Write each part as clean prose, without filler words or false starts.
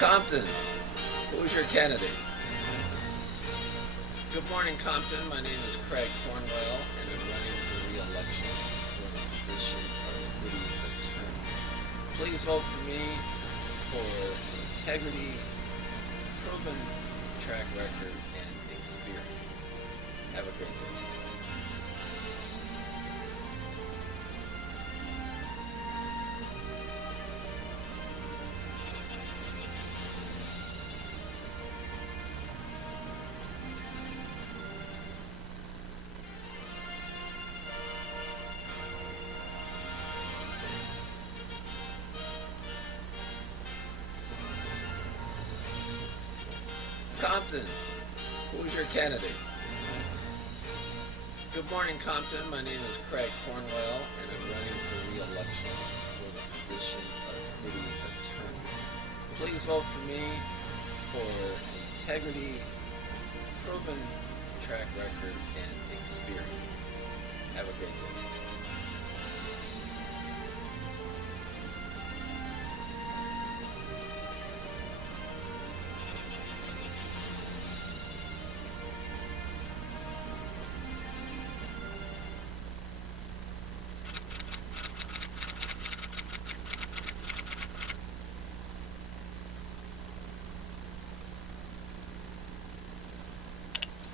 Compton, who's your candidate? Good morning, Compton. My name is Craig Cornwell, and I'm running for re-election for the position of city attorney. Please vote for me for integrity, proven track record, and experience. Have a great day. Compton, who's your candidate? Good morning, Compton. My name is Craig Cornwell, and I'm running for re-election for the position of city attorney. Please vote for me for integrity, proven track record, and experience. Have a great day.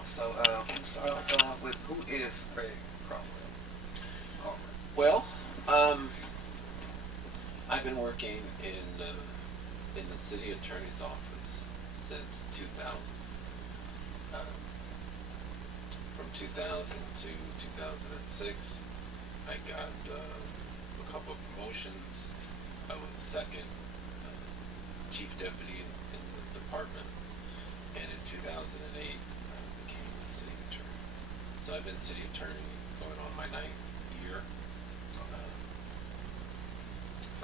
So, start off with who is Craig Cromwell? Well, I've been working in the city attorney's office since 2000. From 2000 to 2006, I got a couple of promotions. I was second chief deputy in the department, and in 2008, became the city attorney. So I've been city attorney going on my 9th year.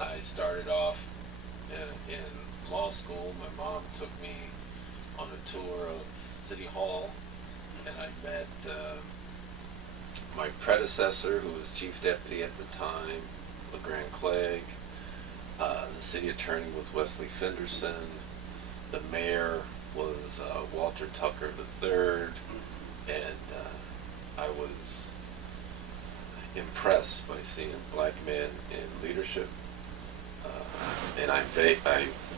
I started off in law school. My mom took me on a tour of City Hall, and I met my predecessor, who was chief deputy at the time, LeGrand Clegg. The city attorney was Wesley Fenderson. The mayor was Walter Tucker III, and I was impressed by seeing black men in leadership. And I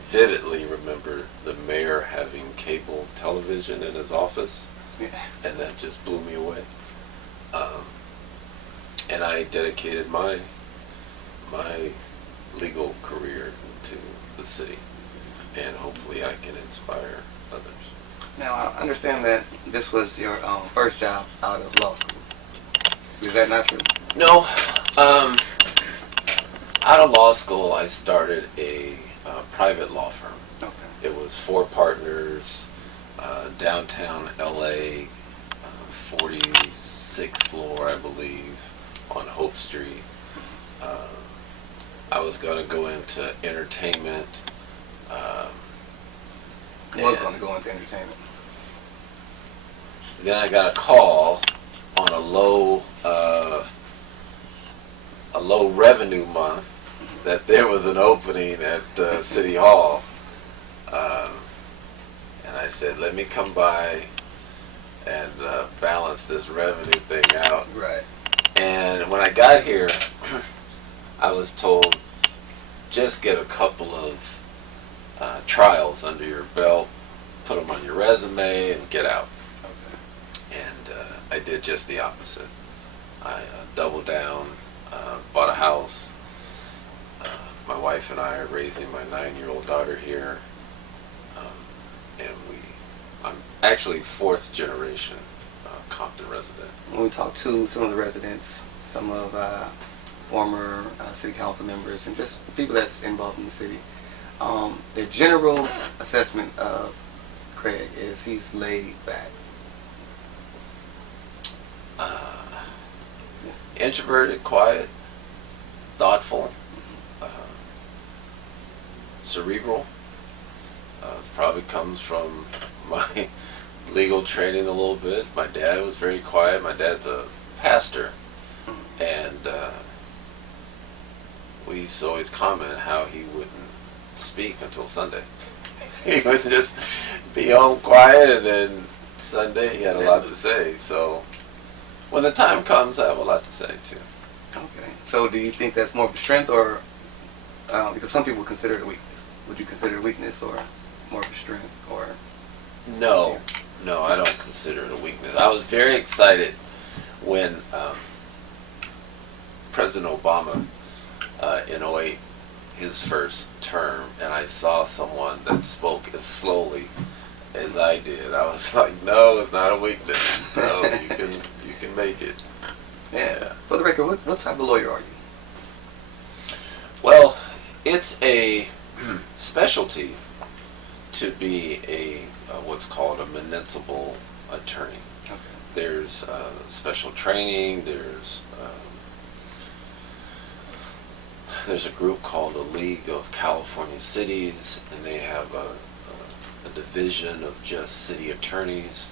vividly remember the mayor having cable television in his office, and that just blew me away. And I dedicated my legal career to the city, and hopefully I can inspire others. Now, I understand that this was your first job out of law school. Is that not true? No. Out of law school, I started a private law firm. Okay. It was 4 partners, downtown LA, 46th floor, I believe, on Hope Street. I was going to go into entertainment. Was going to go into entertainment. Then I got a call on a low revenue month that there was an opening at City Hall, and I said, "Let me come by and balance this revenue thing out." Right. And when I got here, I was told, "Just get a couple of trials under your belt, put them on your resume, and get out." Okay. And I did just the opposite. I doubled down, bought a house. My wife and I are raising my 9-year-old daughter here, and I'm actually 4th generation Compton resident. When we talked to some of the residents, some of former city council members, and just people that's involved in the city, their general assessment of Craig is he's laid back. Introverted, quiet, thoughtful, cerebral. Probably comes from my legal training a little bit. My dad was very quiet. My dad's a pastor, and we used to always comment how he wouldn't speak until Sunday. He was just be home quiet, and then Sunday he had a lot to say. So when the time comes, I have a lot to say too. Okay. So do you think that's more of a strength, or because some people consider it a weakness? Would you consider it a weakness or more of a strength, or? No, no, I don't consider it a weakness. I was very excited when President Obama in '08, his first term, and I saw someone that spoke as slowly as I did. I was like, no, it's not a weakness. No, you can make it. Yeah. For the record, what type of lawyer are you? Well, it's a specialty to be a what's called a municipal attorney. Okay. There's special training. There's a group called the League of California Cities, and they have a division of just city attorneys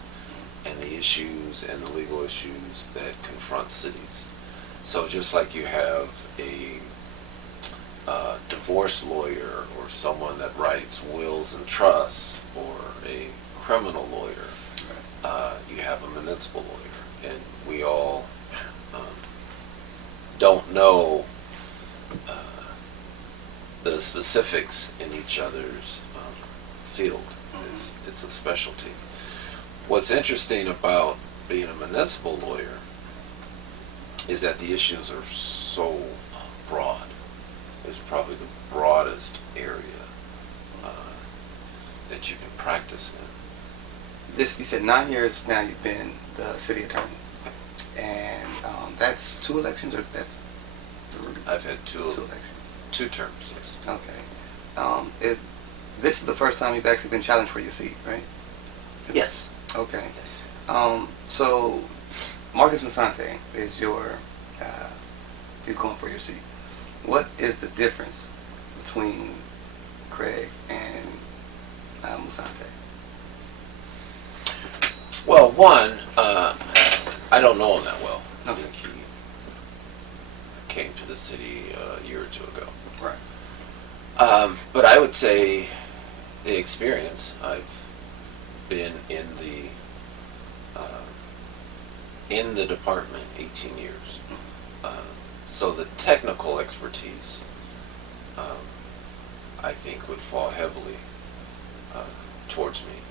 and the issues and the legal issues that confront cities. So just like you have a divorce lawyer or someone that writes wills and trusts, or a criminal lawyer, you have a municipal lawyer, and we all don't know the specifics in each other's field. It's a specialty. What's interesting about being a municipal lawyer is that the issues are so broad. It's probably the broadest area that you can practice in. You said 9 years now you've been the city attorney, and that's 2 elections, or that's 3? I've had 2 elections. 2 terms, yes. Okay. This is the first time you've actually been challenged for your seat, right? Yes. Okay. Yes. So Marcus Musante is he's going for your seat. What is the difference between Craig and Musante? Well, one, I don't know him that well. I think he came to the city a year or 2 ago. Right. But I would say the experience. I've been in the department 18 years. So the technical expertise, I think, would fall heavily towards me.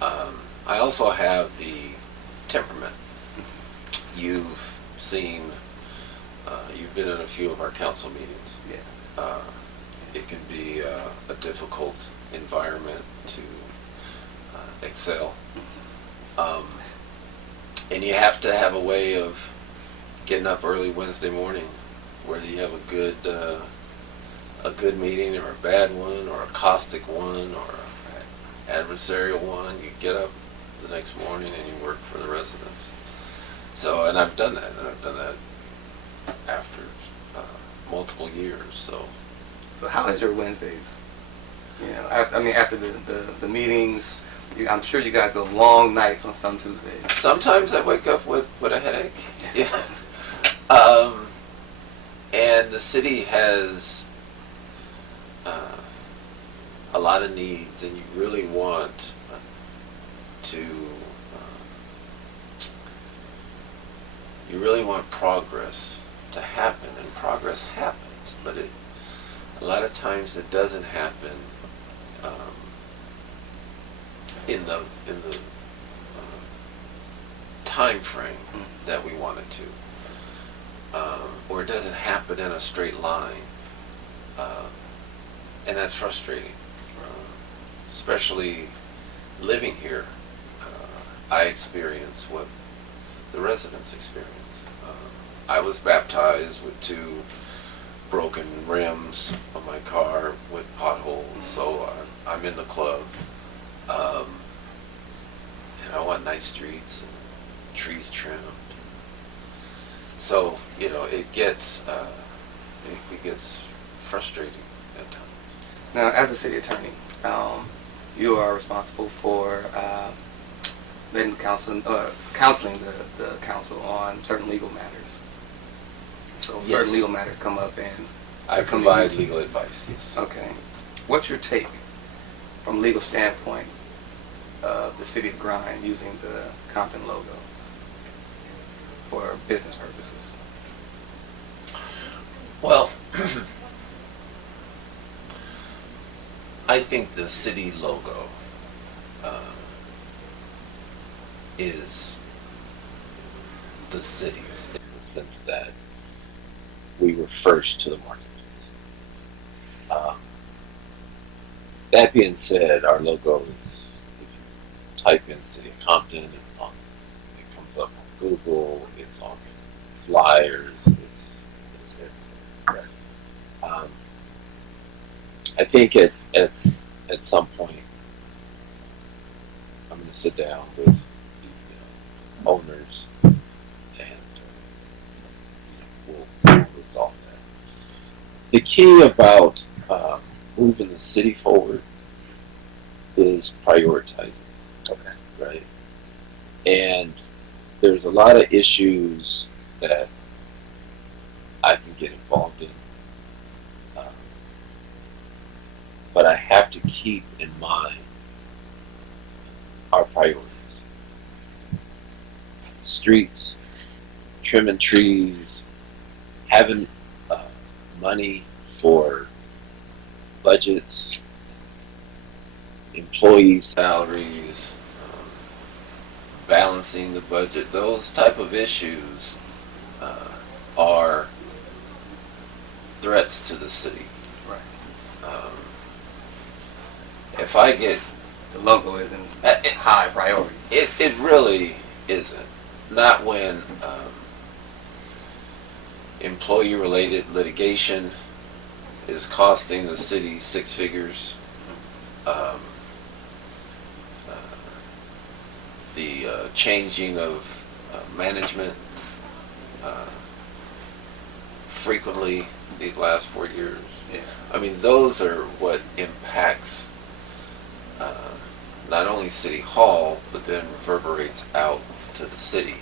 I also have the temperament. You've been in a few of our council meetings. Yeah. It can be a difficult environment to excel. And you have to have a way of getting up early Wednesday morning, whether you have a good meeting or a bad one or a caustic one or an adversarial one. You get up the next morning and you work for the residents. So, and I've done that, after multiple years. So how is your Wednesdays? You know, after the meetings, I'm sure you guys go long nights on some Tuesdays. Sometimes I wake up with a headache. Yeah. And the city has a lot of needs, and you really want progress to happen, and progress happens, but a lot of times it doesn't happen in the time frame that we want it to, or it doesn't happen in a straight line, and that's frustrating. Especially living here, I experience what the residents experience. I was baptized with 2 broken rims on my car with potholes, so I'm in the club. And I want nice streets and trees trimmed. So, it gets frustrating at times. Now, as a city attorney, you are responsible for letting counseling the council on certain legal matters. So Yes. certain legal matters come up, and I provide legal advice, yes. okay. What's your take from a legal standpoint of the city of Grind using the Compton logo for business purposes? Well, I think the city logo is the city's, in the sense that we were first to the marketplace. That being said, our logo is, if you type in City of Compton, it comes up on Google, it's on flyers, it's everywhere. I think at some point, I'm going to sit down with the owners and we'll resolve that. The key about moving the city forward is prioritizing. Okay. Right? And there's a lot of issues that I can get involved in. But I have to keep in mind our priorities. Streets, trimming trees, having money for budgets, employee salaries, balancing the budget, those type of issues are threats to the city. Right. If I get The logo isn't high priority. it really isn't. Not when employee-related litigation is costing the city six figures. The changing of management frequently these last 4 years. Yeah. I mean, those are what impacts not only City Hall, but then reverberates out to the city.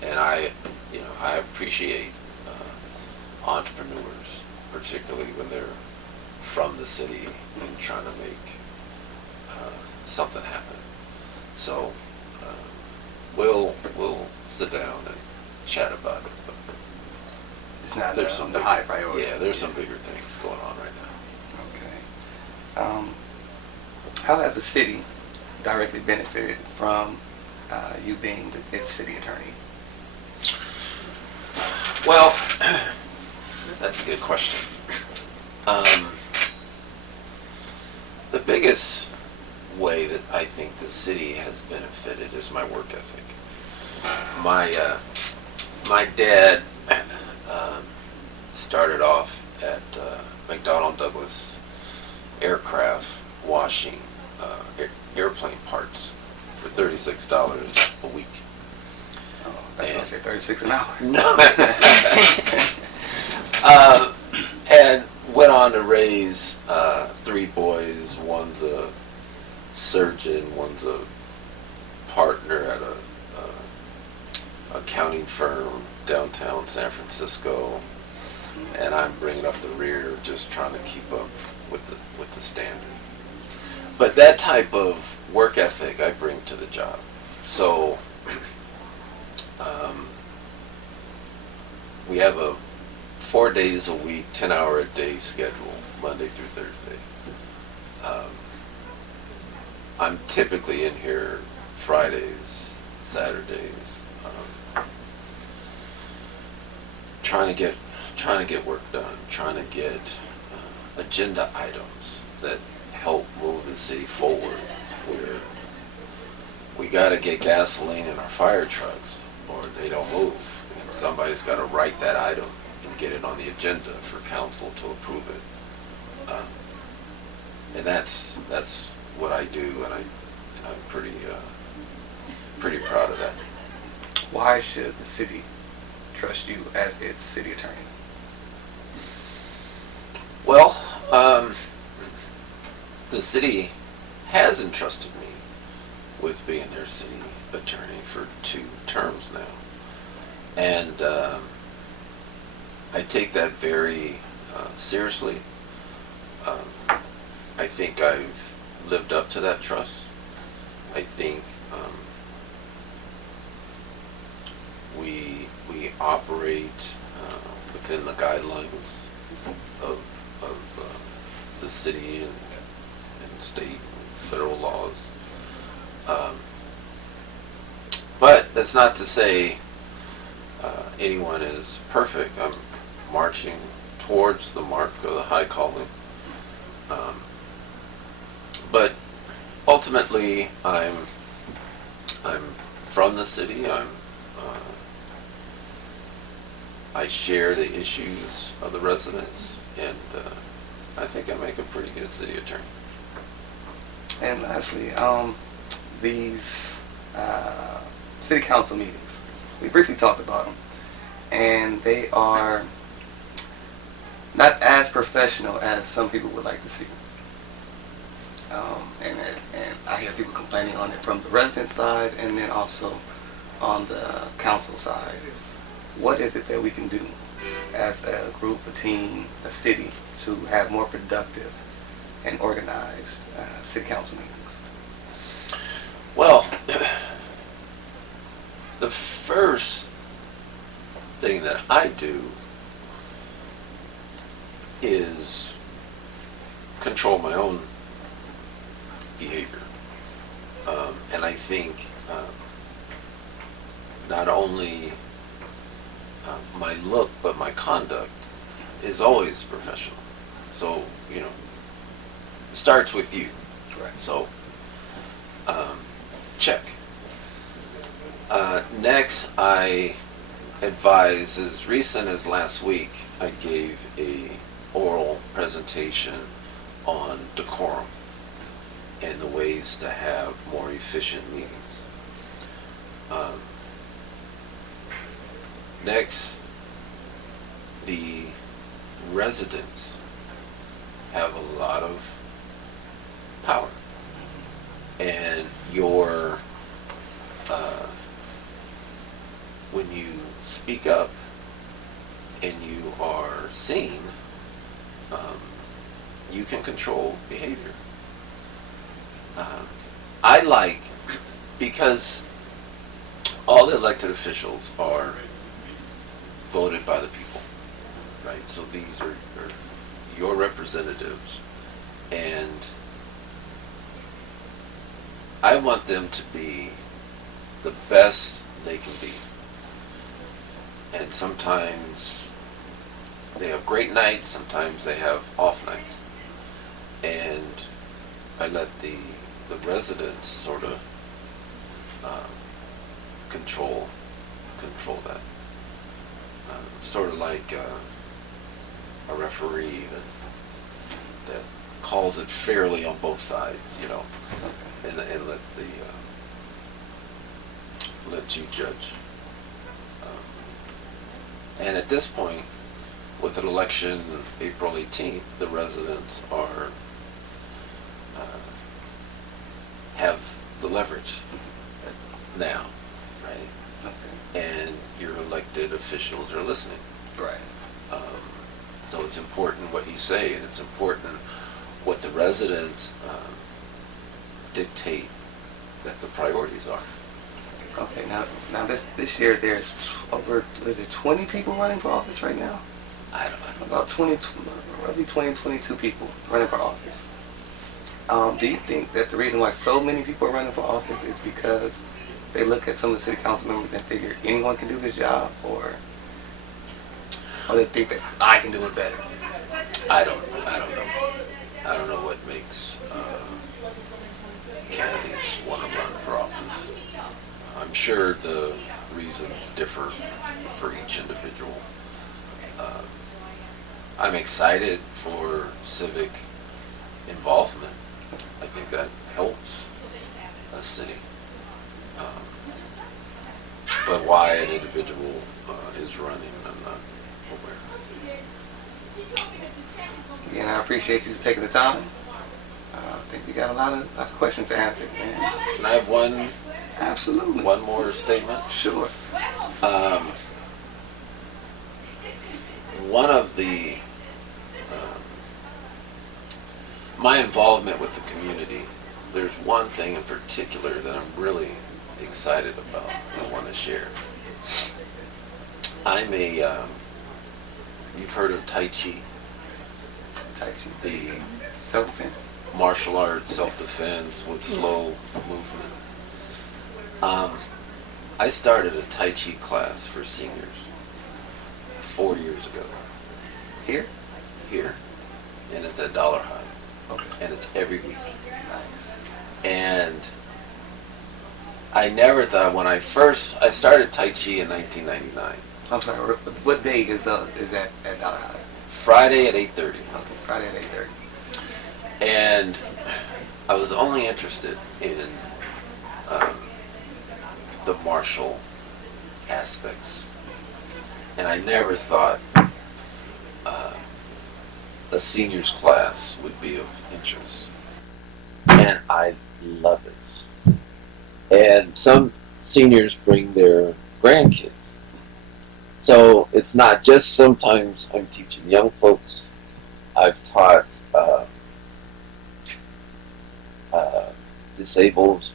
And I appreciate entrepreneurs, particularly when they're from the city and trying to make something happen. So we'll sit down and chat about it. But It's not there's some the high priority. Yeah, there's some bigger things going on right now. Okay. How has the city directly benefited from you being its city attorney? Well, that's a good question. The biggest way that I think the city has benefited is my work ethic. My dad started off at McDonnell Douglas Aircraft washing airplane parts for $36 a week. Oh, that's what I say, 36 an hour. No. And went on to raise three boys. One's a surgeon, one's a partner at a accounting firm downtown San Francisco, and I'm bringing up the rear, just trying to keep up with the standard. But that type of work ethic I bring to the job. So we have a 4 days a week, 10-hour a day schedule, Monday through Thursday. I'm typically in here Fridays, Saturdays, trying to get work done, trying to get agenda items that help move the city forward. Where we got to get gasoline in our fire trucks, or they don't move. And somebody's got to write that item and get it on the agenda for council to approve it. And that's what I do, and I'm pretty proud of that. Why should the city trust you as its city attorney? Well, the city has entrusted me with being their city attorney for 2 terms now. And I take that very seriously. I think I've lived up to that trust. I think we operate within the guidelines of the city and state and federal laws. But that's not to say anyone is perfect. I'm marching towards the mark of the high calling. But ultimately, I'm from the city. I share the issues of the residents, and I think I make a pretty good city attorney. And lastly, these city council meetings, we briefly talked about them, and they are not as professional as some people would like to see. And I hear people complaining on it from the resident side and then also on the council side. What is it that we can do as a group, a team, a city to have more productive and organized city council meetings? Well, the first thing that I do is control my own behavior. And I think not only my look, but my conduct is always professional. So, it starts with you. Correct. So, check. Next, I advise, as recent as last week, I gave a oral presentation on decorum and the ways to have more efficient meetings. Next, the residents have a lot of power, and when you speak up and you are seen, you can control behavior. I like, because all the elected officials are voted by the people, right? So these are your representatives, and I want them to be the best they can be. And sometimes they have great nights, sometimes they have off nights. And I let the residents sort of control that. Sort of like a referee that calls it fairly on both sides, and let you judge. And at this point, with an election April 18th, the residents have the leverage now, right? Okay. And your elected officials are listening. Right. So it's important what you say, and it's important what the residents dictate that the priorities are. Okay. Now this year there's over 20 people running for office right now. I don't know. About 22 people running for office. Do you think that the reason why so many people are running for office is because they look at some of the city council members and figure anyone can do this job, or they think that I can do it better? I don't know. I don't know what makes candidates want to run for office. I'm sure the reasons differ for each individual. I'm excited for civic involvement. I think that helps a city. But why an individual is running, I'm not aware. Again, I appreciate you taking the time. I think we got a lot of questions to answer. Can I have one Absolutely. more statement? Sure. One of the my involvement with the community, there's one thing in particular that I'm really excited about and want to share. I'm you've heard of Tai Chi, Tai Chi. the Self-defense. martial arts, self-defense with slow movements. I started a Tai Chi class for seniors 4 years ago Here? here, and it's at Dollar High, Okay. and it's every week. Nice. And I never thought when I started Tai Chi in 1999, I'm sorry, what day is that at Dollar High? Friday at 8:30. Okay, Friday at 8:30. And I was only interested in the martial aspects, and I never thought a seniors class would be of interest. And I love it. And some seniors bring their grandkids. So it's not just sometimes I'm teaching young folks. I've taught disabled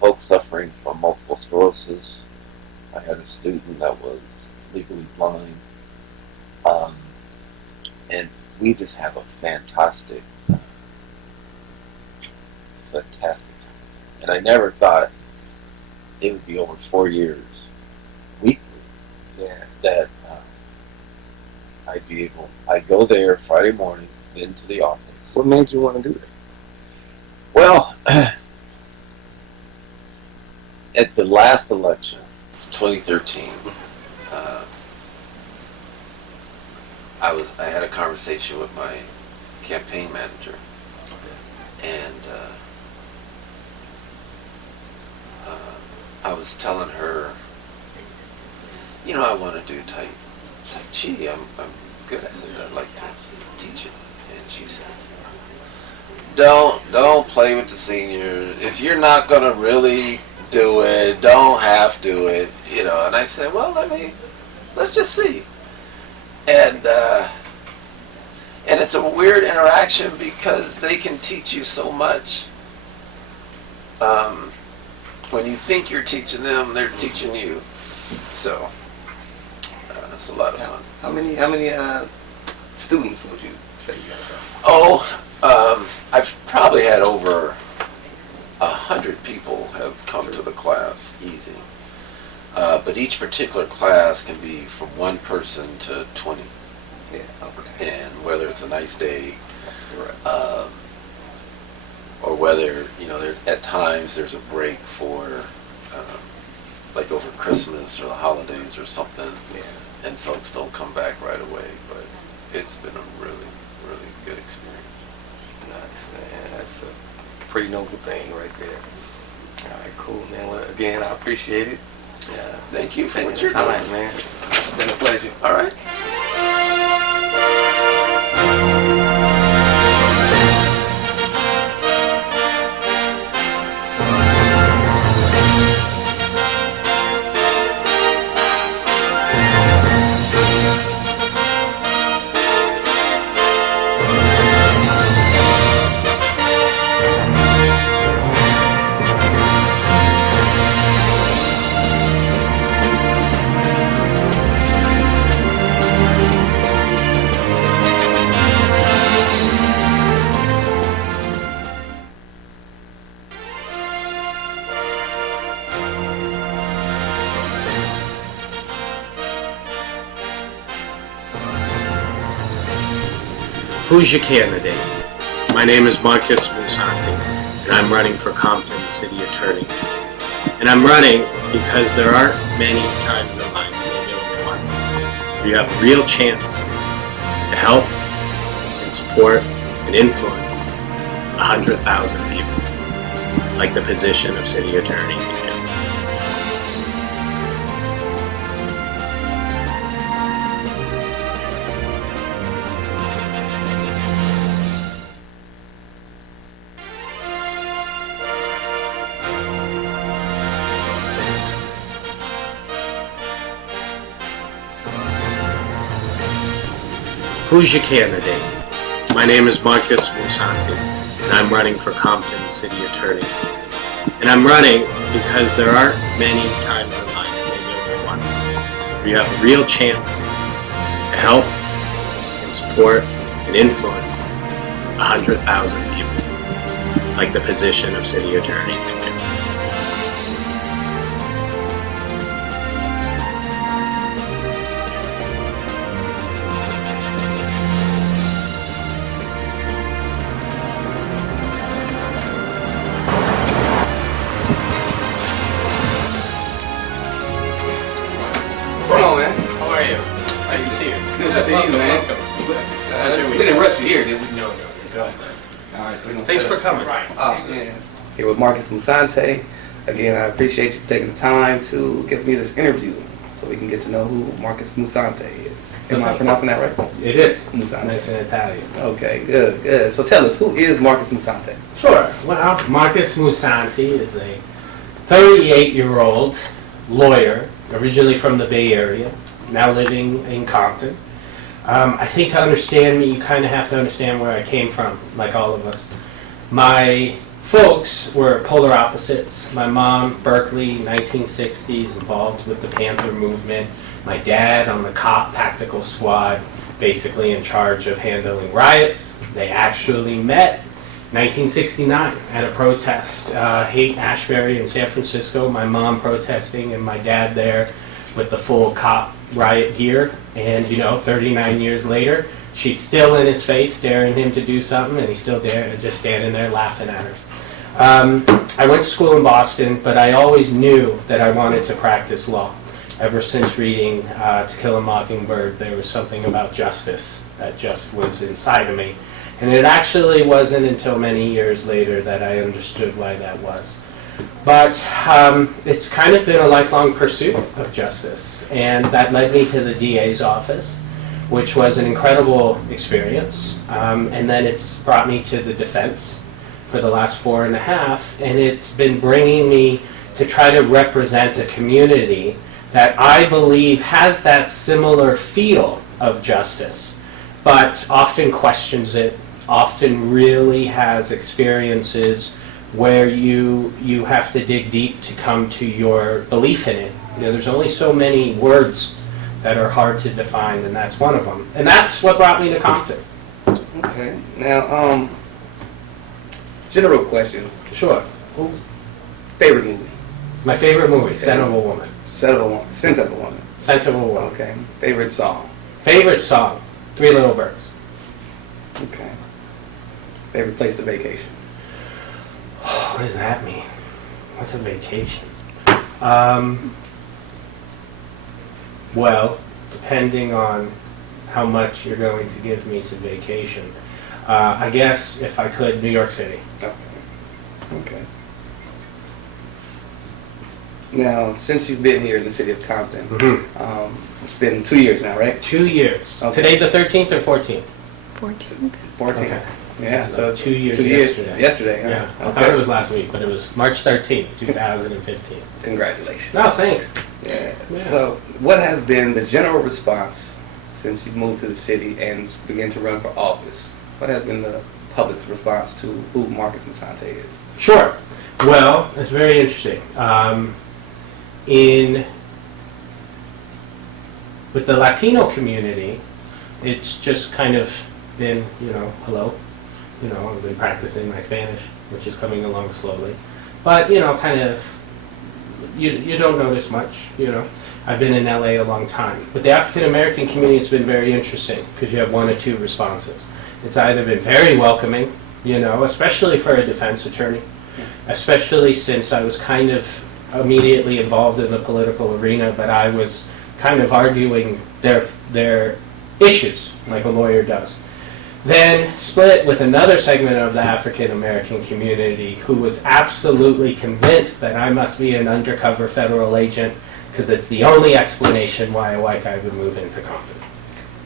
folks suffering from multiple sclerosis. I had a student that was legally blind. And we just have a fantastic time. And I never thought it would be over 4 years weekly that I'd go there Friday morning into the office. What made you want to do that? Well, at the last election, 2013, I had a conversation with my campaign manager, and I was telling her, I want to do Tai Chi. I'm good at it. I'd like to teach it. And she said, Don't play with the seniors. If you're not gonna really do it, don't have to it. And I said, well, let's just see. And it's a weird interaction because they can teach you so much. When you think you're teaching them, they're teaching you. So it's a lot of fun. How many students would you say you guys have? I've probably had over 100 people have come to the class, easy. But each particular class can be from one person to 20. Yeah, okay. And whether it's a nice day, Right. or whether, at times there's a break for, like over Christmas or the holidays or something, Yeah. and folks don't come back right away. But it's been a really, really good experience. Nice, man. That's a pretty noble thing right there. All right, cool, man. Well, again, I appreciate it. Thank you for Taking what the you're time, doing. man. It's been a pleasure. All right. Who's your candidate? My name is Marcus Musanti, and I'm running for Compton City Attorney. And I'm running because there aren't many times in life, maybe only once, where you have a real chance to help and support and influence 100,000 people, like the position of City Attorney can do. Who's your candidate? My name is Marcus Musanti, and I'm running for Compton City Attorney. And I'm running because there aren't many times in life, maybe only once, where you have a real chance to help and support and influence 100,000 people, like the position of City Attorney can do. What's going on, man? How are you? Nice to see you. Good to Yeah, see you, welcome, man. welcome. We didn't rush you here, did we? No, go. All right, so we're gonna Thanks set for up. coming. Oh, yeah. Here with Marcus Musante. Again, I appreciate you taking the time to give me this interview so we can get to know who Marcus Musante is. Am I Okay. pronouncing that right? It is. Musante. Nice in Italian. Okay, good, good. So tell us, who is Marcus Musante? Sure. Well, Marcus Musanti is a 38-year-old lawyer, originally from the Bay Area, now living in Compton. I think to understand me, you kind of have to understand where I came from, like all of us. My folks were polar opposites. My mom, Berkeley, 1960s, involved with the Panther movement. My dad on the cop tactical squad, basically in charge of handling riots. They actually met 1969 at a protest, Haight-Ashbury in San Francisco. My mom protesting and my dad there with the full cop riot gear. And 39 years later, she's still in his face, daring him to do something, and he's still there, just standing there laughing at her. I went to school in Boston, but I always knew that I wanted to practice law. Ever since reading To Kill a Mockingbird, there was something about justice that just was inside of me. And it actually wasn't until many years later that I understood why that was. But it's kind of been a lifelong pursuit of justice. And that led me to the DA's office, which was an incredible experience. And then it's brought me to the defense for the last 4.5. And it's been bringing me to try to represent a community that I believe has that similar feel of justice, but often questions it, often really has experiences where you have to dig deep to come to your belief in it. There's only so many words that are hard to define, and that's one of them. And that's what brought me to Compton. Okay. Now, general questions. Sure. Favorite movie? My favorite movie, Okay. Scent of a Woman. Scent of a Woman. Scent of a Woman. Scent of a Woman. Okay. Favorite song? Favorite song, Three Little Birds. Okay. Favorite place to vacation? What does that mean? What's a vacation? Well, depending on how much you're going to give me to vacation, I guess if I could, New York City. Okay. Okay. Now, since you've been here in the city of Compton, it's been 2 years now, right? 2 years. Okay. Today the 13th or 14th? 14. 14. Okay. Yeah, so it's 2 years 2 years yesterday. yesterday, huh? Yeah, I Okay. thought it was last week, but it was March 13th, 2015. Congratulations. No, thanks. Yeah. Yeah. So, what has been the general response since you moved to the city and began to run for office? What has been the public's response to who Marcus Musante is? Sure. Well, it's very interesting. With the Latino community, it's just kind of been, hello. I've been practicing my Spanish, which is coming along slowly. But, kind of, you don't notice much, I've been in LA a long time. With the African American community, it's been very interesting because you have one or two responses. It's either been very welcoming, especially for a defense attorney, especially since I was kind of immediately involved in the political arena, but I was kind of arguing their issues like a lawyer does. Then split with another segment of the African American community who was absolutely convinced that I must be an undercover federal agent because it's the only explanation why a white guy would move into Compton.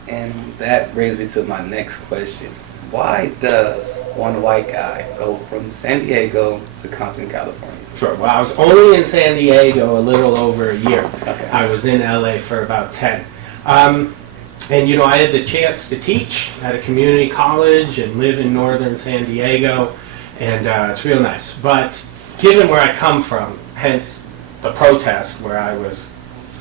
And that brings me to my next question. Why does one white guy go from San Diego to Compton, California? Sure. Well, I was only in San Diego a little over a year. Okay. I was in LA for about 10. And, I had the chance to teach at a community college and live in northern San Diego, and it's real nice. But given where I come from, hence the protest where I was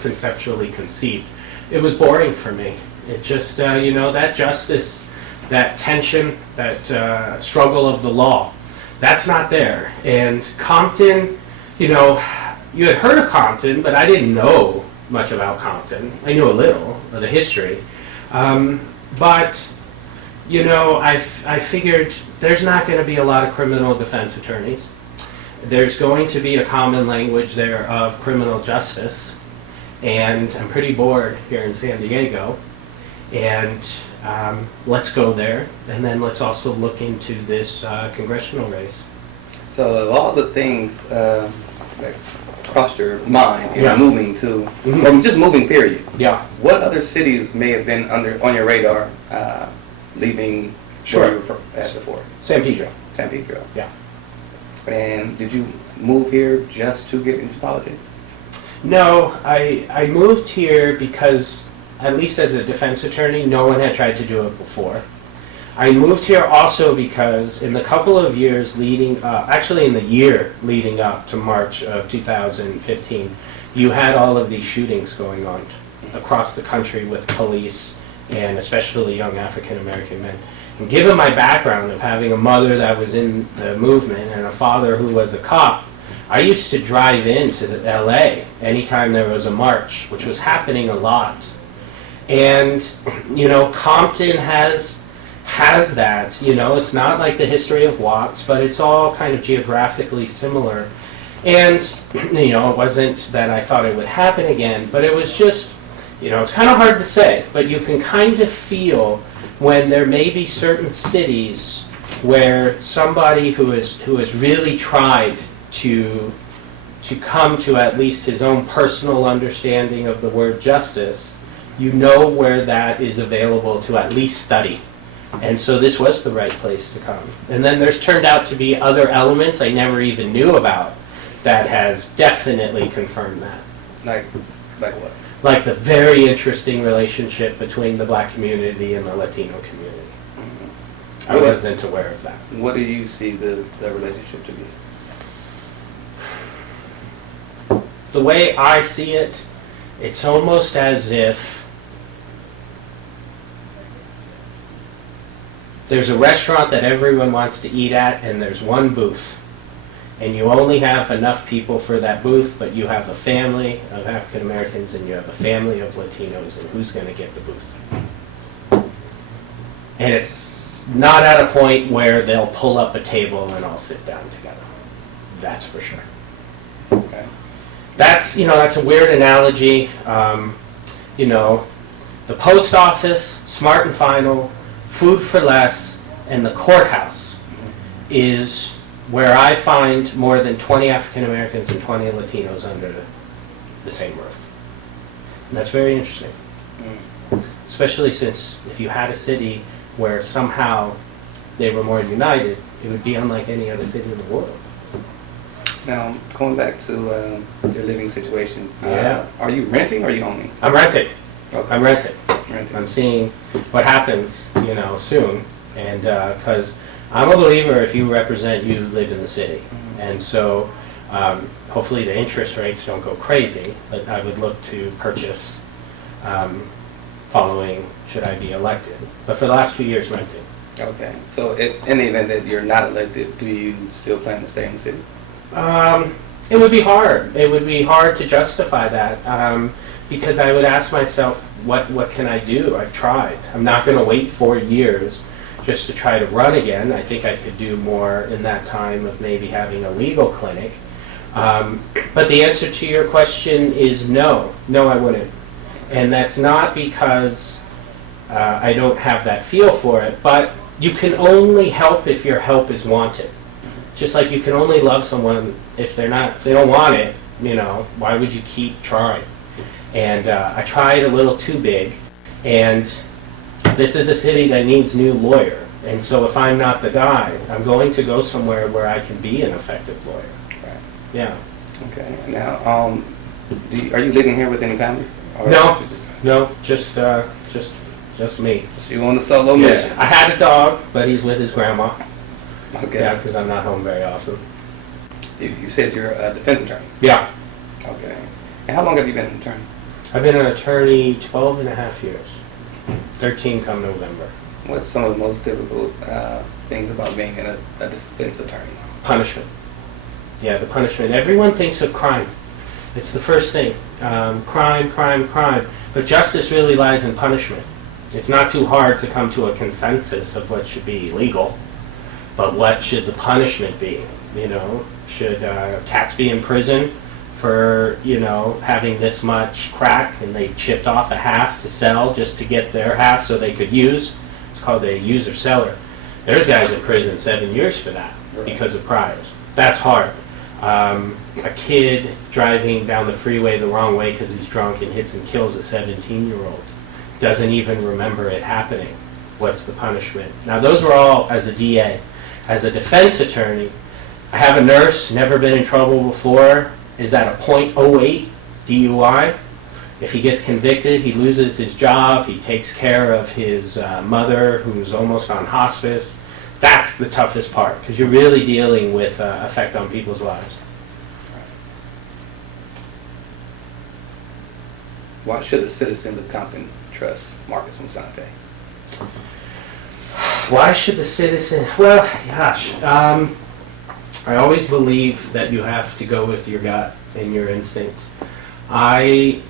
conceptually conceived, it was boring for me. It just, that justice, that tension, that struggle of the law, that's not there. And Compton, you had heard of Compton, but I didn't know much about Compton. I knew a little of the history. But, I figured there's not going to be a lot of criminal defense attorneys. There's going to be a common language there of criminal justice. And I'm pretty bored here in San Diego. And let's go there. And then let's also look into this congressional race. So of all the things that crossed your mind in Yeah. moving to, Mhm. or just moving period, Yeah. what other cities may have been on your radar leaving Sure. where you were at before? San Pedro. San Pedro. Yeah. And did you move here just to get into politics? No, I moved here because, at least as a defense attorney, no one had tried to do it before. I moved here also because in the couple of years leading up, actually in the year leading up to March of 2015, you had all of these shootings going on across the country with police and especially young African American men. And given my background of having a mother that was in the movement and a father who was a cop, I used to drive into LA anytime there was a march, which was happening a lot. And, Compton has that, it's not like the history of Watts, but it's all kind of geographically similar. And, it wasn't that I thought it would happen again, but it was just, it's kind of hard to say, but you can kind of feel when there may be certain cities where somebody who has really tried to come to at least his own personal understanding of the word justice, where that is available to at least study. And so this was the right place to come. And then there's turned out to be other elements I never even knew about that has definitely confirmed that. Like what? Like the very interesting relationship between the black community and the Latino community. I What- wasn't aware of that. What do you see the relationship to be? The way I see it, it's almost as if there's a restaurant that everyone wants to eat at and there's one booth. And you only have enough people for that booth, but you have a family of African Americans and you have a family of Latinos, and who's going to get the booth? And it's not at a point where they'll pull up a table and all sit down together. That's for sure. Okay. That's a weird analogy. The post office, Smart and Final, Food for Less, and the courthouse is where I find more than 20 African Americans and 20 Latinos under the same roof. And that's very interesting. Especially since if you had a city where somehow they were more united, it would be unlike any other city in the world. Now, going back to your living situation, Yeah. Are you renting or are you owning? I'm renting. Okay. I'm renting. Renting. I'm seeing what happens, soon. And because I'm a believer, if you represent, you live in the city. And so hopefully the interest rates don't go crazy, but I would look to purchase following should I be elected. But for the last 2 years, renting. Okay. So in the event that you're not elected, do you still plan to stay in the city? It would be hard. It would be hard to justify that because I would ask myself, what can I do? I've tried. I'm not going to wait 4 years just to try to run again. I think I could do more in that time of maybe having a legal clinic. But the answer to your question is no. No, I wouldn't. And that's not because I don't have that feel for it, but you can only help if your help is wanted. Just like you can only love someone if they don't want it, why would you keep trying? And I tried a little too big, and this is a city that needs new lawyer. And so if I'm not the guy, I'm going to go somewhere where I can be an effective lawyer. Right. Yeah. Okay. Now, are you living here with any family? Or No. you just- No, just just me. So you on the solo mission? I had a dog, but he's with his grandma. Okay. Yeah, because I'm not home very often. You said you're a defense attorney. Yeah. Okay. And how long have you been an attorney? I've been an attorney 12 and a half years. 13 come November. What's some of the most difficult things about being a defense attorney? Punishment. Yeah, the punishment. Everyone thinks of crime. It's the first thing. Crime, crime, crime. But justice really lies in punishment. It's not too hard to come to a consensus of what should be legal, but what should the punishment be? You know, should cats be in prison for, you know, having this much crack and they chipped off a half to sell just to get their half so they could use? It's called a user seller. There's guys in prison 7 years for that because of priors. That's hard. A kid driving down the freeway the wrong way because he's drunk and hits and kills a 17-year-old doesn't even remember it happening. What's the punishment? Now, those were all as a DA. As a defense attorney, I have a nurse, never been in trouble before, is at a .08 DUI. If he gets convicted, he loses his job. He takes care of his mother, who's almost on hospice. That's the toughest part, because you're really dealing with effect on people's lives. Why should the citizens of Compton trust Marcus Musante? Why should the citizen? Well, gosh, I always believe that you have to go with your gut and your instinct. I'm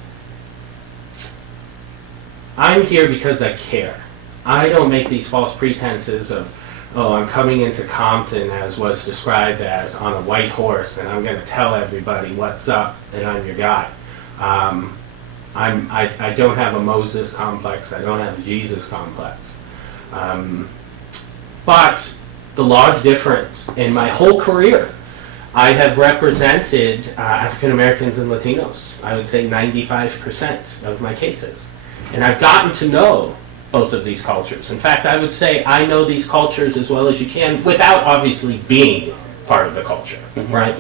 here because I care. I don't make these false pretenses of, oh, I'm coming into Compton, as was described as, on a white horse, and I'm going to tell everybody what's up, and I'm your guy. I don't have a Moses complex. I don't have a Jesus complex. But the law is different. In my whole career, I have represented African Americans and Latinos. I would say 95% of my cases. And I've gotten to know both of these cultures. In fact, I would say I know these cultures as well as you can without obviously being part of the culture, right?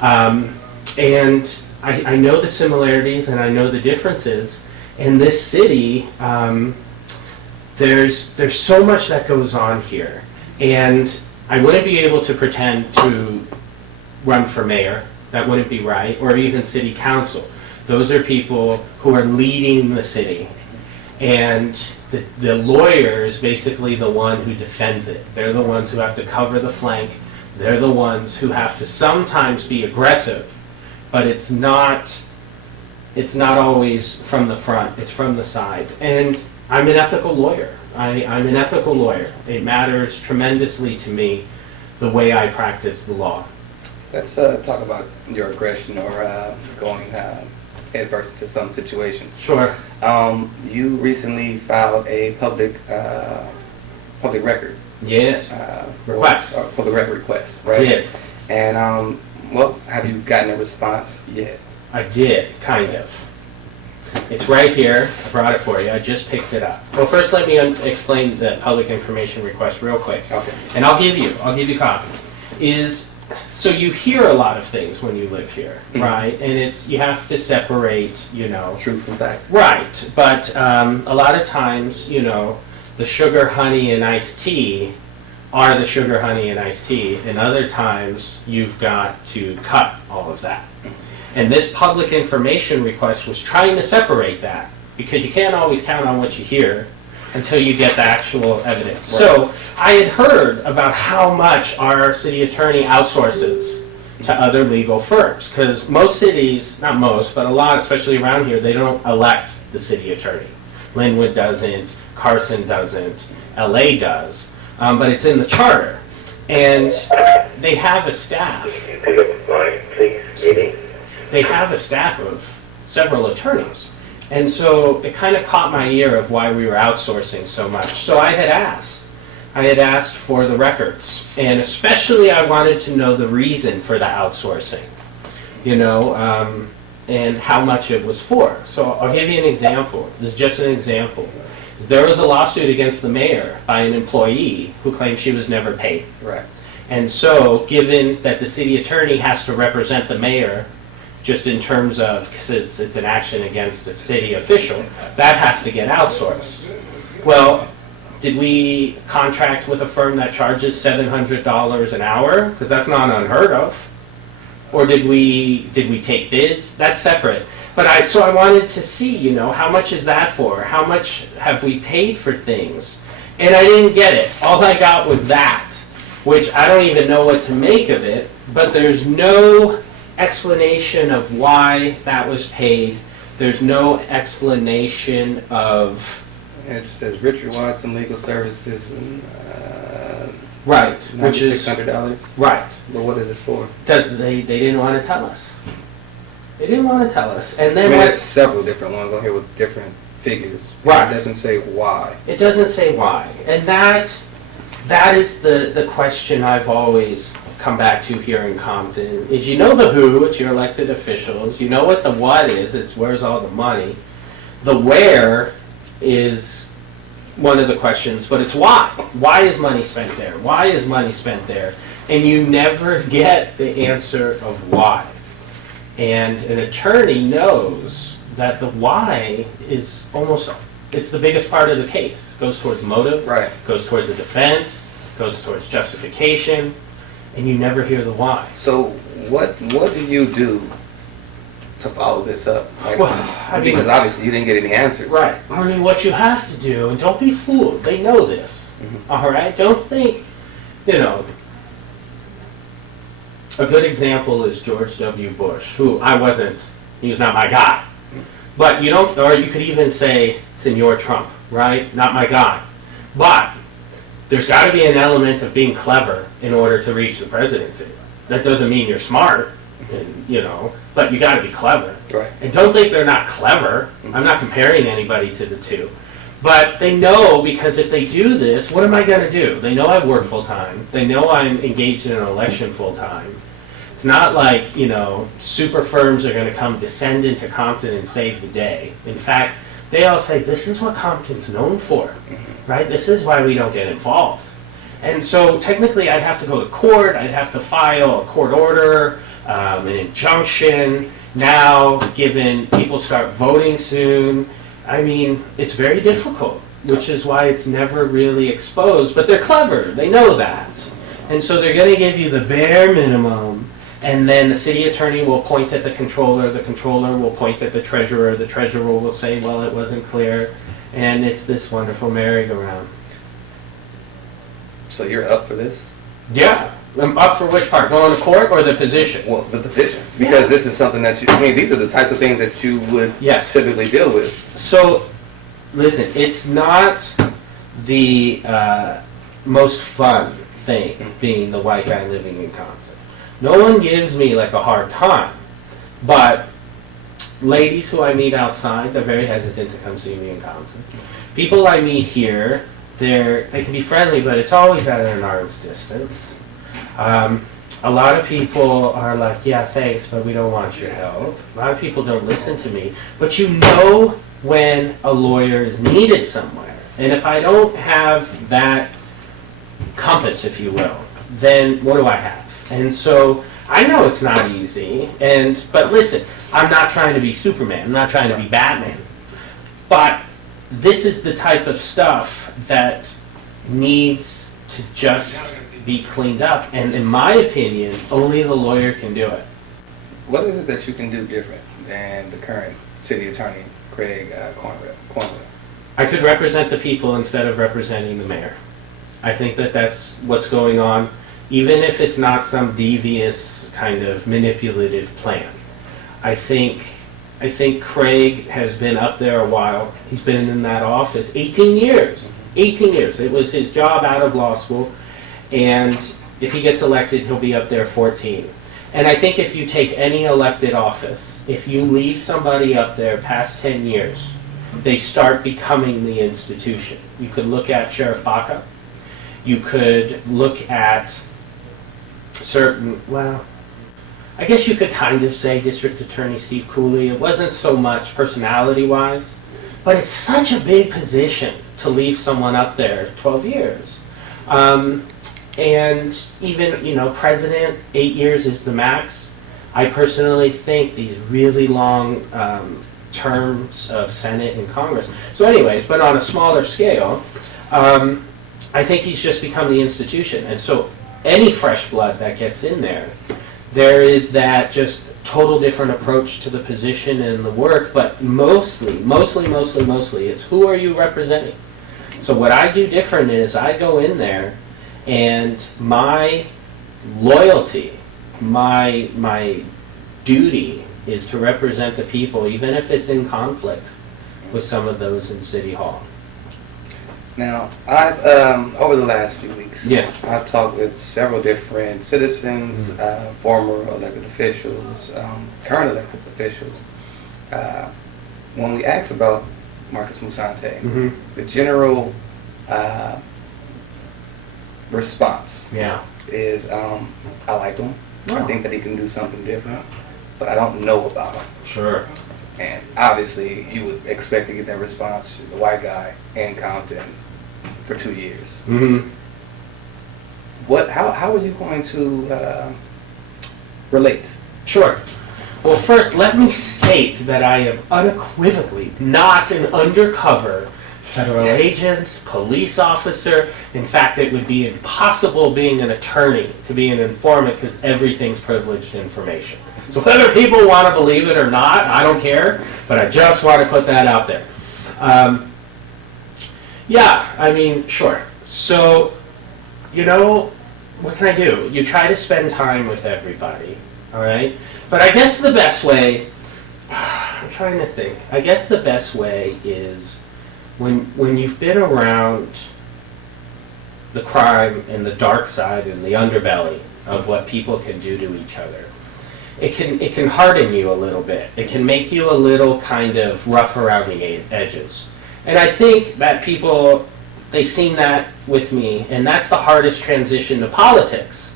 And I know the similarities and I know the differences. In this city, there's so much that goes on here. And I wouldn't be able to pretend to run for mayor. That wouldn't be right. Or even city council. Those are people who are leading the city. And the lawyer is basically the one who defends it. They're the ones who have to cover the flank. They're the ones who have to sometimes be aggressive, but it's not always from the front. It's from the side. And I'm an ethical lawyer. I'm an ethical lawyer. It matters tremendously to me the way I practice the law. Let's talk about your aggression or going adverse to some situations. Sure. You recently filed a public record. Yes. Request. Public record request, right? I did. And well, have you gotten a response yet? I did, kind of. It's right here. I brought it for you. I just picked it up. Well, first let me explain the public information request real quick. Okay. And I'll give you copies. So you hear a lot of things when you live here, right? And you have to separate, Truth from fact. Right, but a lot of times, the sugar, honey, and iced tea are the sugar, honey, and iced tea, and other times you've got to cut all of that. And this public information request was trying to separate that, because you can't always count on what you hear until you get the actual evidence. Right. So I had heard about how much our city attorney outsources to other legal firms, because most cities, not most, but a lot, especially around here, they don't elect the city attorney. Linwood doesn't, Carson doesn't, LA does, but it's in the charter. And they have a staff. They have a staff of several attorneys. And so it kind of caught my ear of why we were outsourcing so much. So I had asked for the records. And especially I wanted to know the reason for the outsourcing, and how much it was for. So I'll give you an example. This is just an example. There was a lawsuit against the mayor by an employee who claimed she was never paid. Right. And so given that the city attorney has to represent the mayor, just in terms of, because it's an action against a city official, that has to get outsourced. Well, did we contract with a firm that charges $700 an hour? Because that's not unheard of. Or did we take bids? That's separate. But so I wanted to see, you know, how much is that for? How much have we paid for things? And I didn't get it. All I got was that, which I don't even know what to make of it. But there's no explanation of why that was paid. There's no explanation of... It just says Richard Watson Legal Services and right, which is $600. right. But what is this for? They didn't want to tell us. They didn't want to tell us. And I then mean, what, there's several different ones on here with different figures. Right. It doesn't say why. it doesn't say why. And that is the question I've always come back to here in Compton, is you know the who, it's your elected officials. You know what the what is, it's where's all the money. The where is one of the questions, but it's why. Why is money spent there? Why is money spent there? And you never get the answer of why. And an attorney knows that the why is it's the biggest part of the case. It goes towards motive, Right. goes towards the defense, goes towards justification, and you never hear the why. So what do you do to follow this up? Like, Well, I mean- because obviously you didn't get any answers. Right. I mean, what you have to do, and don't be fooled, they know this, all right? Don't think, you know, a good example is George W. Bush, who he was not my guy. But you don't, or you could even say Senor Trump, right? Not my guy. But there's got to be an element of being clever in order to reach the presidency. That doesn't mean you're smart, and, you know, but you got to be clever. Right. And don't think they're not clever. I'm not comparing anybody to the two. But they know, because if they do this, what am I going to do? They know I work full time. They know I'm engaged in an election full time. It's not like, you know, super firms are going to come descend into Compton and save the day. In fact, they all say, this is what Compton's known for, right? This is why we don't get involved. And so technically I'd have to go to court. I'd have to file a court order, an injunction. Now, given people start voting soon, I mean, it's very difficult, which is why it's never really exposed. But they're clever. They know that. And so they're going to give you the bare minimum, and then the city attorney will point at the controller will point at the treasurer will say, well, it wasn't clear, and it's this wonderful merry-go-round. So you're up for this? Yeah. I'm up for which part? Going to court or the position? Well, the position. Because this is something that these are the types of things that you would Yes. typically deal with. So, listen, it's not the most fun thing being the white guy living in Compton. No one gives me like a hard time, but ladies who I meet outside, they're very hesitant to come see me in Compton. People I meet here, they can be friendly, but it's always at an arm's distance. A lot of people are like, yeah, thanks, but we don't want your help. A lot of people don't listen to me. But you know when a lawyer is needed somewhere. And if I don't have that compass, if you will, then what do I have? And so I know it's not easy. But listen, I'm not trying to be Superman. I'm not trying to be Batman. But this is the type of stuff that needs to just be cleaned up. And in my opinion, only the lawyer can do it. What is it that you can do different than the current city attorney, Craig Cornwell? I could represent the people instead of representing the mayor. I think that that's what's going on, even if it's not some devious kind of manipulative plan. I think Craig has been up there a while. He's been in that office 18 years. 18 years. It was his job out of law school. And if he gets elected, he'll be up there 14. And I think if you take any elected office, if you leave somebody up there past 10 years, they start becoming the institution. You could look at Sheriff Baca. You could look at I guess you could kind of say District Attorney Steve Cooley. It wasn't so much personality-wise, but it's such a big position to leave someone up there 12 years. And even, president, 8 years is the max. I personally think these really long terms of Senate and Congress. So anyways, but on a smaller scale, I think he's just become the institution. And so any fresh blood that gets in there, there is that just total different approach to the position and the work, but mostly, it's who are you representing? So what I do different is I go in there and my loyalty, my duty is to represent the people, even if it's in conflict with some of those in City Hall. Now, I've over the last few weeks, Yes. I've talked with several different citizens, former elected officials, current elected officials. When we asked about Marcus Musante, the general response Yeah. is, I like him. I Oh. think that he can do something different, but I don't know about him. Sure. And obviously, you would expect to get that response, the white guy in Compton for 2 years. How are you going to relate? Sure. Well, first, let me state that I am unequivocally not an undercover federal agent, police officer. In fact, it would be impossible being an attorney to be an informant because everything's privileged information. So whether people want to believe it or not, I don't care, but I just want to put that out there. Yeah, I mean, sure. So, you know, what can I do? You try to spend time with everybody, all right? But I guess the best way, I'm trying to think, I guess the best way is when you've been around the crime and the dark side and the underbelly of what people can do to each other, it can harden you a little bit. It can make you a little kind of rough around the edges. And I think that people, they've seen that with me, and that's the hardest transition to politics,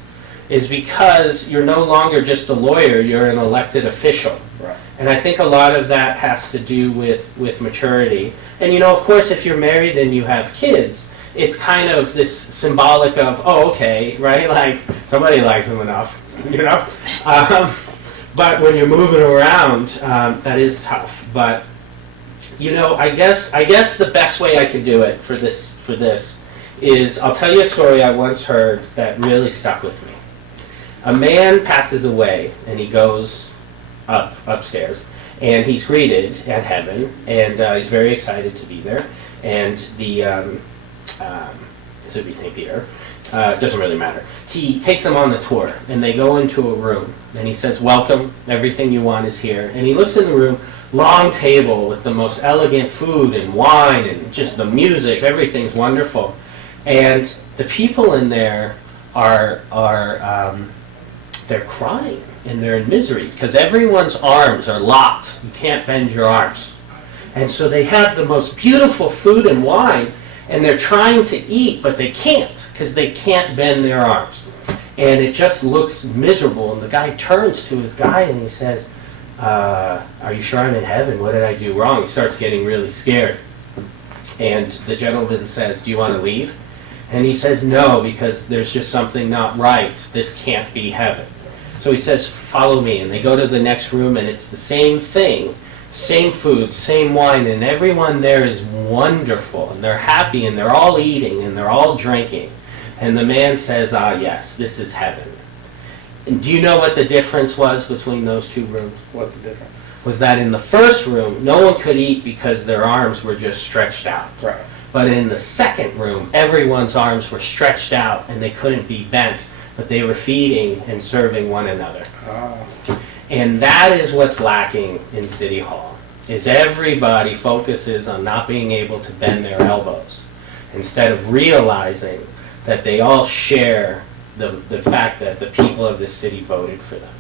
is because you're no longer just a lawyer, you're an elected official. Right. And I think a lot of that has to do with maturity. And you know, of course, if you're married and you have kids, it's kind of this symbolic of, oh, okay, right? Like, somebody likes him enough, you know? But when you're moving around, that is tough. But, you know, I guess the best way I can do it for this is, I'll tell you a story I once heard that really stuck with me. A man passes away, and he goes upstairs, and he's greeted at heaven, and he's very excited to be there. And the this would be St. Peter. Doesn't really matter. He takes them on the tour, and they go into a room, and he says, "Welcome. Everything you want is here." And he looks in the room, long table with the most elegant food and wine, and just the music. Everything's wonderful, and the people in there are they're crying and they're in misery because everyone's arms are locked. You can't bend your arms. And so they have the most beautiful food and wine, and they're trying to eat, but they can't because they can't bend their arms. And it just looks miserable. And the guy turns to his guy and he says, are you sure I'm in heaven? What did I do wrong? He starts getting really scared. And the gentleman says, do you want to leave? And he says, no, because there's just something not right. This can't be heaven. So he says, follow me. And they go to the next room, and it's the same thing. Same food, same wine, and everyone there is wonderful. And they're happy, and they're all eating, and they're all drinking. And the man says, yes, this is heaven. And do you know what the difference was between those two rooms? What's the difference? Was that in the first room, no one could eat because their arms were just stretched out. Right. But in the second room, everyone's arms were stretched out and they couldn't be bent, but they were feeding and serving one another. And that is what's lacking in City Hall, is everybody focuses on not being able to bend their elbows, instead of realizing that they all share the fact that the people of this city voted for them.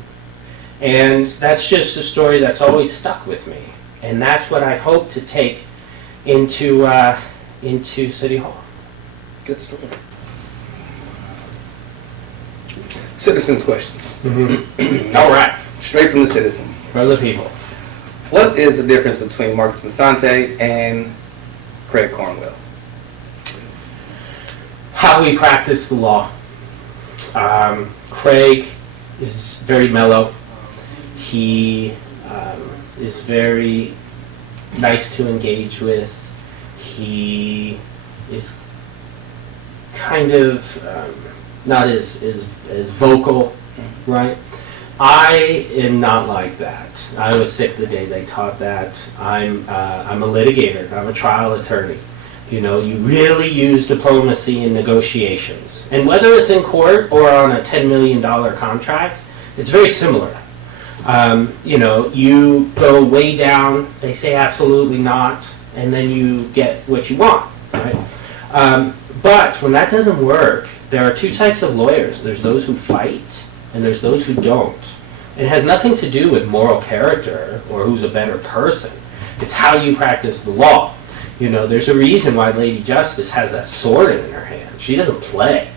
And that's just a story that's always stuck with me. And that's what I hope to take into City Hall. Good story. Citizens' questions. All right. Straight from the citizens. For the people. What is the difference between Marcus Musante and Craig Cornwell? How we practice the law. Craig is very mellow. He is very nice to engage with. He is kind of not as vocal, right? I am not like that. I was sick the day they taught that. I'm a litigator. I'm a trial attorney. You know, you really use diplomacy in negotiations. And whether it's in court or on a $10 million contract, it's very similar. You know, you go way down, they say absolutely not, and then you get what you want, right? But when that doesn't work, there are two types of lawyers. There's those who fight, and there's those who don't. It has nothing to do with moral character or who's a better person. It's how you practice the law. You know, there's a reason why Lady Justice has that sword in her hand. She doesn't play.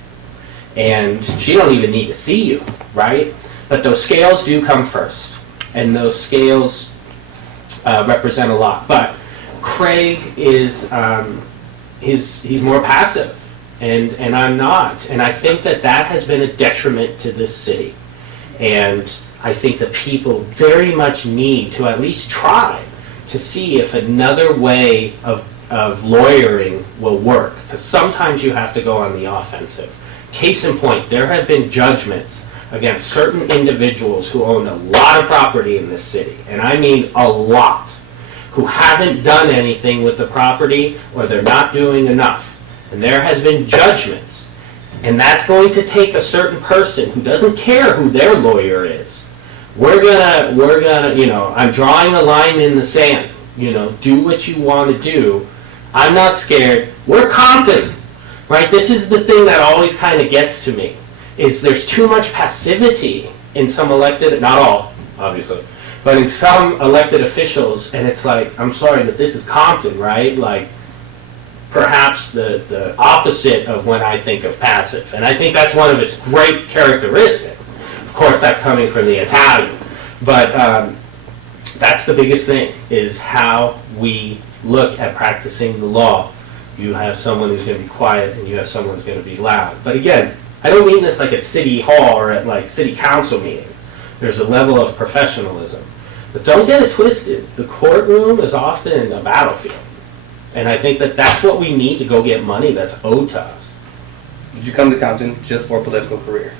And she don't even need to see you, right? But those scales do come first. And those scales represent a lot. But Craig is, he's more passive. And I'm not. And I think that that has been a detriment to this city. And I think that people very much need to at least try to see if another way of lawyering will work. Because sometimes you have to go on the offensive. Case in point, there have been judgments against certain individuals who own a lot of property in this city, and I mean a lot, who haven't done anything with the property or they're not doing enough. And there has been judgments. And that's going to take a certain person who doesn't care who their lawyer is. We're gonna, you know, I'm drawing a line in the sand. You know, do what you want to do. I'm not scared. We're Compton, right? This is the thing that always kind of gets to me, is there's too much passivity in some elected, not all, obviously, but in some elected officials, and it's like, I'm sorry, but this is Compton, right? Like, perhaps the opposite of when I think of passive. And I think that's one of its great characteristics. Of course, that's coming from the Italian. But that's the biggest thing, is how we look at practicing the law. You have someone who's going to be quiet, and you have someone who's going to be loud. But again, I don't mean this like at City Hall or at like City Council meetings. There's a level of professionalism. But don't get it twisted. The courtroom is often a battlefield. And I think that that's what we need to go get money that's owed to us. Did you come to Compton just for a political career?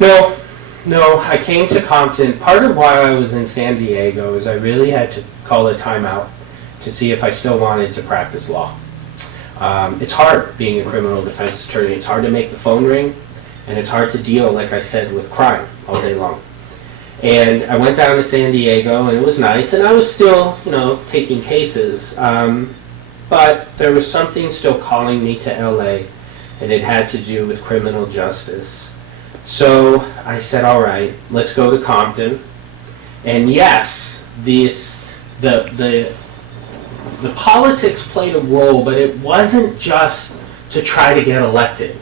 No, I came to Compton. Part of why I was in San Diego is I really had to call a timeout to see if I still wanted to practice law. It's hard being a criminal defense attorney. It's hard to make the phone ring, and it's hard to deal, like I said, with crime all day long. And I went down to San Diego, and it was nice, and I was still, you know, taking cases. But there was something still calling me to LA, and it had to do with criminal justice. So I said, all right, let's go to Compton. And yes, the politics played a role, but it wasn't just to try to get elected.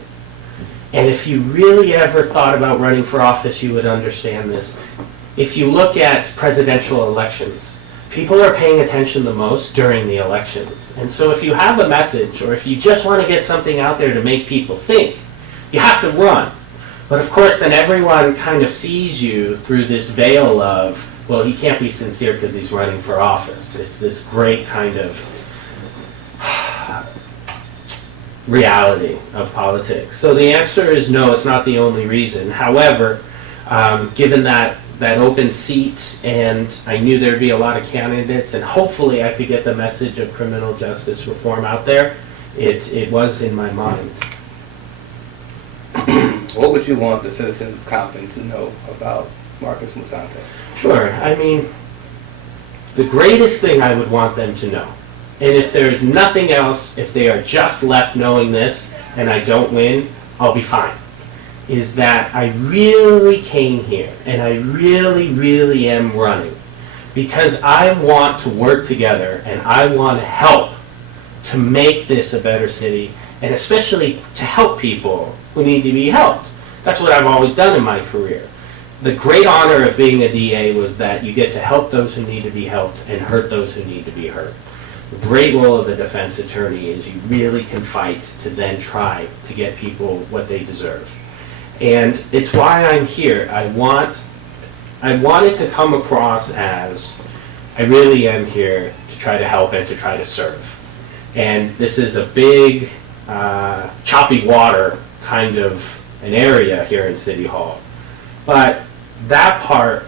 And if you really ever thought about running for office, you would understand this. If you look at presidential elections, people are paying attention the most during the elections. And so if you have a message, or if you just want to get something out there to make people think, you have to run. But of course, then everyone kind of sees you through this veil of, well, he can't be sincere because he's running for office. It's this great kind of reality of politics. So the answer is no, it's not the only reason. However, given that open seat, and I knew there'd be a lot of candidates, and hopefully I could get the message of criminal justice reform out there, it was in my mind. What would you want the citizens of Compton to know about Marcus Musante? Sure. I mean, the greatest thing I would want them to know, and if there's nothing else, if they are just left knowing this and I don't win, I'll be fine, is that I really came here and I really, really am running because I want to work together and I want to help to make this a better city, and especially to help people who need to be helped. That's what I've always done in my career. The great honor of being a DA was that you get to help those who need to be helped and hurt those who need to be hurt. The great role of a defense attorney is you really can fight to then try to get people what they deserve. And it's why I'm here. I want it to come across as I really am here to try to help and to try to serve. And this is a big, choppy water kind of an area here in City Hall. But that part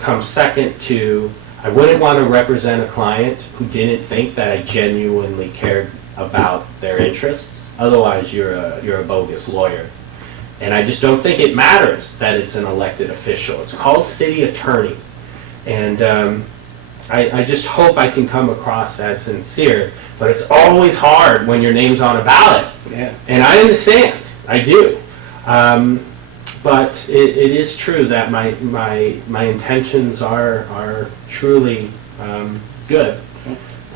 comes second to, I wouldn't want to represent a client who didn't think that I genuinely cared about their interests. Otherwise, you're a bogus lawyer. And I just don't think it matters that it's an elected official. It's called city attorney. And I just hope I can come across as sincere. But it's always hard when your name's on a ballot. Yeah. And I understand. I do. But it is true that my intentions are truly good.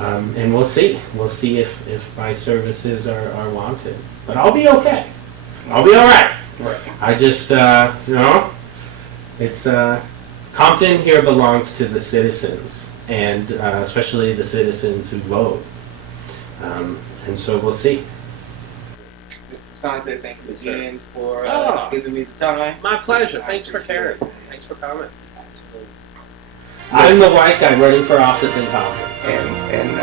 And we'll see. We'll see if my services are wanted. But I'll be okay. I'll be all right. Right. I just, it's, Compton here belongs to the citizens, and especially the citizens who vote. And so we'll see. Sante, thank you Yes, sir. again for Oh. giving me the time. My pleasure. Thanks for caring. Thanks for coming. I'm the white guy running for office in Compton. And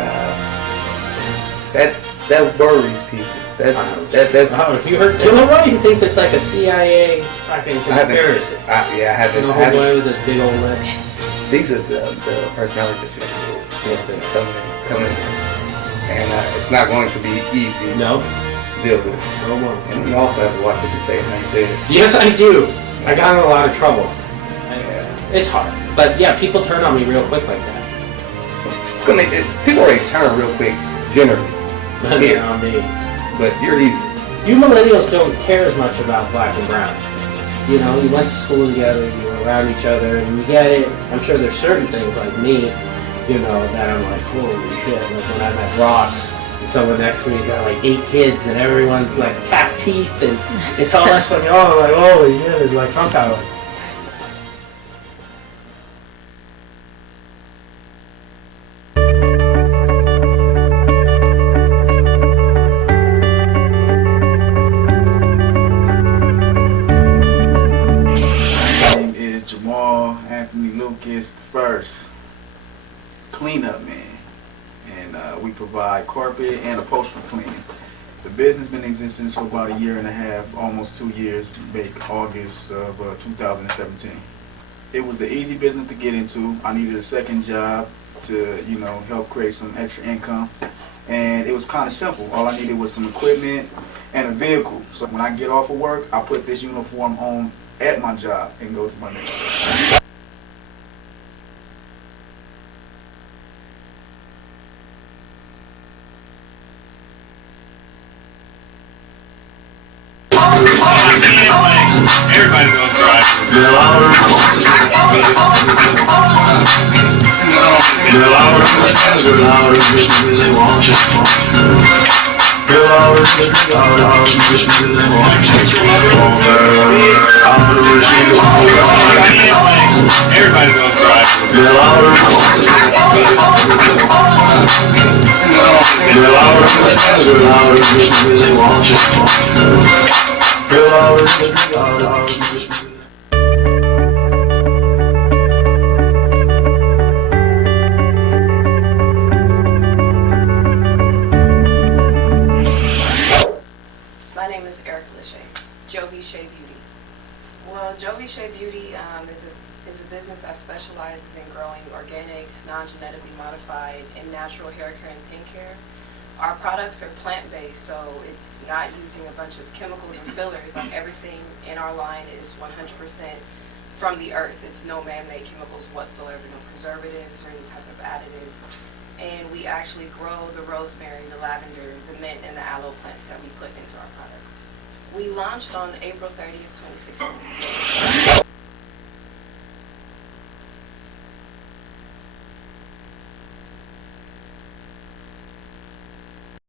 that worries people. That's If you heard Killer Roy, he thinks it's like a CIA fucking conspiracy. I haven't. The whole boy with his big old lips. These are the personalities that you have to do. Yes, sir. Coming in. And it's not going to be easy No, to deal with. no more. And you also have to watch what you say and how you say it. Yes, I do. I got in a lot of trouble. Yeah. It's hard. But yeah, people turn on me real quick like that. People already turn real quick, generally. Turn on me. But you're easy. You millennials don't care as much about black and brown. You know, you went to school together, you were around each other, and you get it. I'm sure there's certain things like me, you know, that I'm like, holy shit. Like when I met Ross, and someone next to me's got like 8 kids, and everyone's like cat teeth, and it's all Espanol. I'm like, holy shit, it's like Trump out. Lucas the first cleanup man, and we provide carpet and upholstery cleaning. The business been in existence for about 1.5 years, almost 2 years, back August of 2017. It was the easy business to get into. I needed a second job to, you know, help create some extra income, and it was kind of simple. All I needed was some equipment and a vehicle. So when I get off of work, I put this uniform on at my job and go to my next job. Everybody's gonna try. Everybody's gonna try. My name is Erica Lachey, Jovi Shea Beauty. Well, Jovi Shea Beauty is a business that specializes in growing organic, non-genetically modified, and natural hair care and skincare. Our products are plant-based, so it's not using a bunch of chemicals or fillers. Like everything in our line is 100% from the earth. It's no man-made chemicals whatsoever, no preservatives or any type of additives. And we actually grow the rosemary, the lavender, the mint, and the aloe plants that we put into our products. We launched on April 30th, 2016.